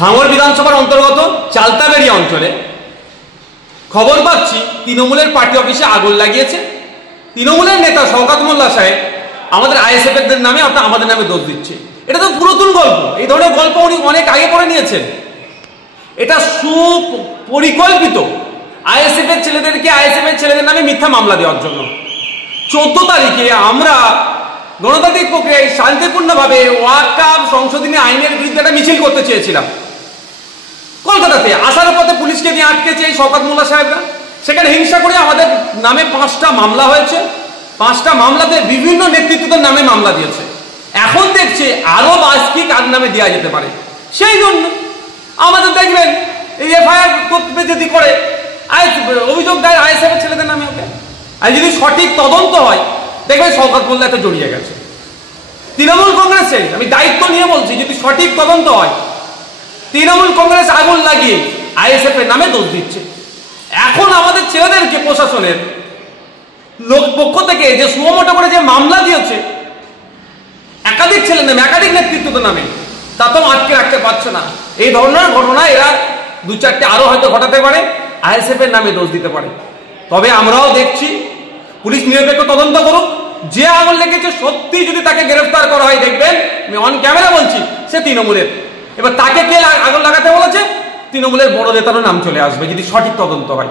ভাঙড় বিধানসভার অন্তর্গত চালতাবেড়িয়া অঞ্চলে খবর পাচ্ছি তৃণমূলের পার্টি অফিসে আগুন লাগিয়েছে। তৃণমূলের নেতা শওকত মোল্লা সাহেব আমাদের আইএসএফ এর নামে আমাদের নামে দোষ দিচ্ছে। এটা তো পুরাতন গল্প, এই ধরনের গল্প উনি অনেক আগে পড়ে নিয়েছেন। এটা সুপরিকল্পিত আইএসএফ এর ছেলেদের নামে মিথ্যা মামলা দেওয়ার জন্য। 14 তারিখে আমরা গণতান্ত্রিক প্রক্রিয়ায় শান্তিপূর্ণভাবে ওয়াকফ সংশোধনী আইনের বিরুদ্ধে একটা মিছিল করতে চেয়েছিলাম কলকাতাতে। আসার পথে পুলিশকে দিয়ে আটকেছে এই শওকত মোল্লা সাহেবরা। সেখানে হিংসা করে আমাদের নামে 5টা মামলা হয়েছে। 5টা মামলাতে বিভিন্ন নেতৃত্বদের নামে মামলা দিয়েছে। এখন দেখছে আরো বাকি কার নামে দেওয়া যেতে পারে। সেই জন্য আমাদের দেখবেন এই এফআইআর করতে যদি করে অভিযোগ দেয় আইএসএফ এর ছেলেদের নামে, ওকে আর যদি সঠিক তদন্ত হয় দেখবেন শওকত মোল্লা এতে জড়িয়ে গেছে। তৃণমূল কংগ্রেসের আমি দায়িত্ব নিয়ে বলছি, যদি সঠিক তদন্ত হয় তৃণমূল কংগ্রেস আগুন লাগিয়ে আইএসএফ এর নামে দোষ দিচ্ছে। এখন আমাদের ছেলেদেরকে প্রশাসনের লোক পক্ষ থেকে যে সুমোটো করে যে মামলা দিয়েছে একাধিক ছেলের নামে, একাধিক নেতৃত্বদের নামে, তাতেও আটকে রাখতে পারছে না। এই ধরনের ঘটনা এরা 2-4টে আরো হয়তো ঘটাতে পারে, আইএসএফ এর নামে দোষ দিতে পারে। তবে আমরাও দেখছি পুলিশ নিরপেক্ষ তদন্ত করুক। যে আগুন লেগেছে সত্যি যদি তাকে গ্রেফতার করা হয়, দেখবেন আমি অন ক্যামেরা বলছি সে তৃণমূলের। এবার তাকে কে আগুন লাগাতে বলেছে তৃণমূলের বড় নেতারও নাম চলে আসবে যদি সঠিক তদন্ত হয়।